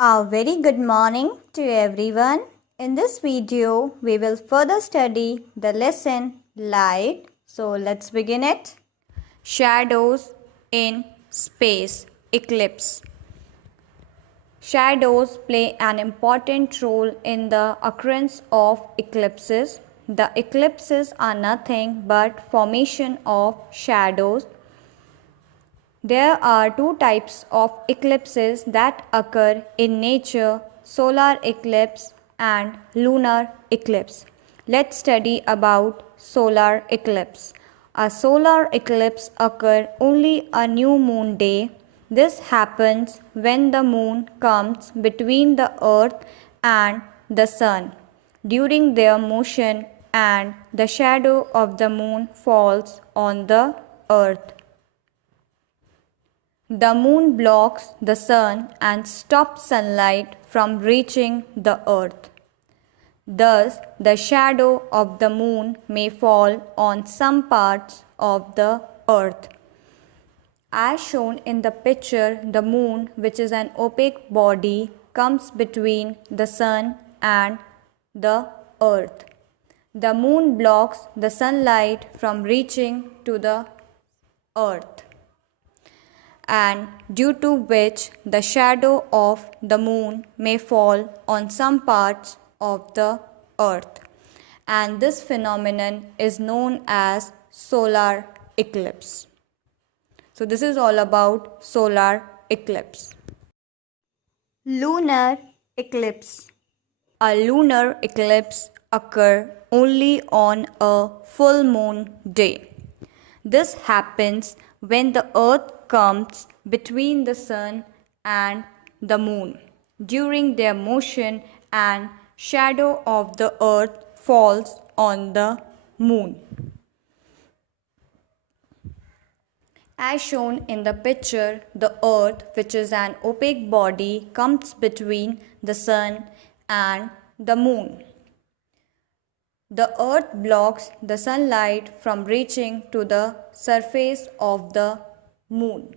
A very good morning to everyone. In this video, we will further study the lesson light. So let's begin it. Shadows in space eclipse. Shadows play an important role in the occurrence of eclipses. The eclipses are nothing but formation of shadows. There are two types of eclipses that occur in nature: solar eclipse and lunar eclipse. Let's study about solar eclipse. A solar eclipse occurs only a new moon day. This happens when the moon comes between the earth and the sun during their motion and the shadow of the moon falls on the earth. The moon blocks the sun and stops sunlight from reaching the earth. Thus, the shadow of the moon may fall on some parts of the earth. As shown in the picture, the moon, which is an opaque body, comes between the sun and the earth. The moon blocks the sunlight from reaching to the earth, and due to which the shadow of the moon may fall on some parts of the earth, and this phenomenon is known as solar eclipse. So this is all about solar eclipse. Lunar eclipse. A lunar eclipse occurs only on a full moon day. This happens when the earth comes between the sun and the moon during their motion and shadow of the earth falls on the moon. As shown in the picture, the earth, which is an opaque body, comes between the sun and the moon. The earth blocks the sunlight from reaching to the surface of the moon,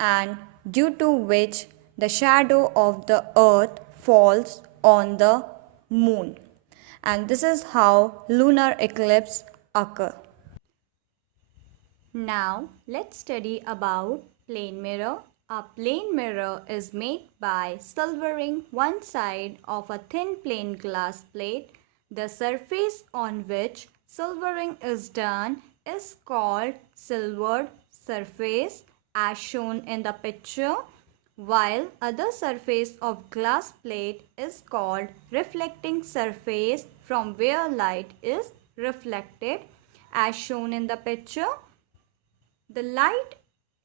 and due to which the shadow of the earth falls on the moon. And this is how lunar eclipse occur. Now let's study about plane mirror. A plane mirror is made by silvering one side of a thin plain glass plate. The surface on which silvering is done is called silvered surface, as shown in the picture, while other surface of glass plate is called reflecting surface, from where light is reflected, as shown in the picture. The light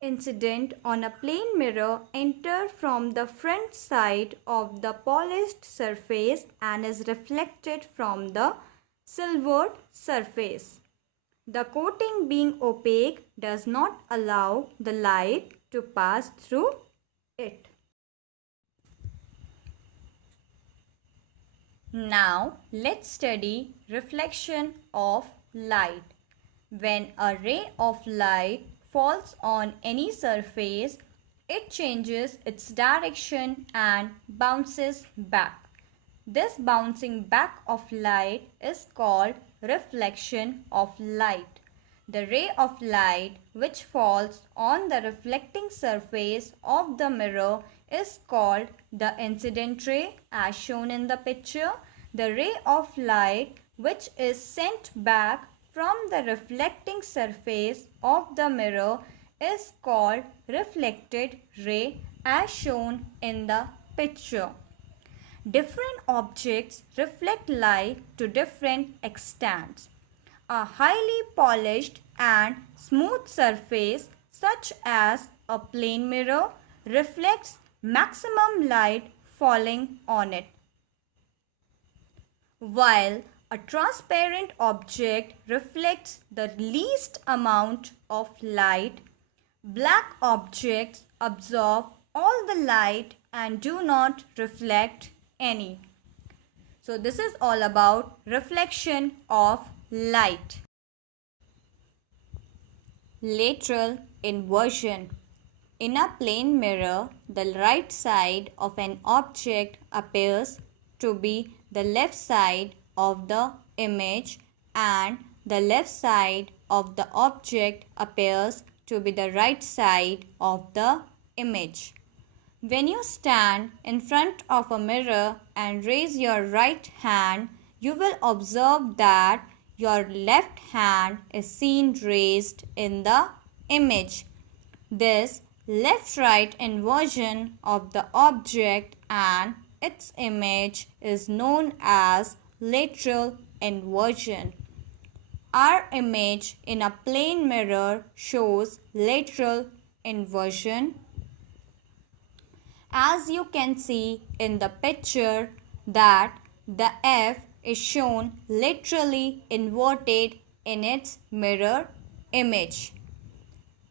incident on a plane mirror enters from the front side of the polished surface and is reflected from the silvered surface. The coating, being opaque, does not allow the light to pass through it. Now let's study reflection of light. When a ray of light falls on any surface, it changes its direction and bounces back. This bouncing back of light is called reflection of light. The ray of light which falls on the reflecting surface of the mirror is called the incident ray, as shown in the picture. The ray of light which is sent back from the reflecting surface of the mirror is called reflected ray, as shown in the picture. Different objects reflect light to different extents. A highly polished and smooth surface, such as a plane mirror, reflects maximum light falling on it, while a transparent object reflects the least amount of light. Black objects absorb all the light and do not reflect any. So this is all about reflection of light. Lateral inversion. In a plane mirror, the right side of an object appears to be the left side of the image and the left side of the object appears to be the right side of the image. When you stand in front of a mirror and raise your right hand, you will observe that your left hand is seen raised in the image. This left-right inversion of the object and its image is known as lateral inversion. Our image in a plane mirror shows lateral inversion. As you can see in the picture that the F is shown laterally inverted in its mirror image.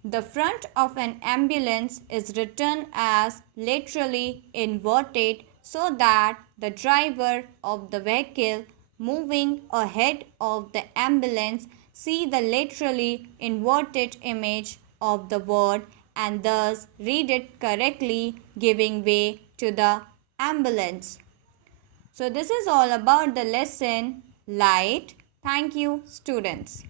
The front of an ambulance is written as laterally inverted so that the driver of the vehicle moving ahead of the ambulance see the laterally inverted image of the word and thus read it correctly, giving way to the ambulance. So this is all about the lesson light. Thank you, students.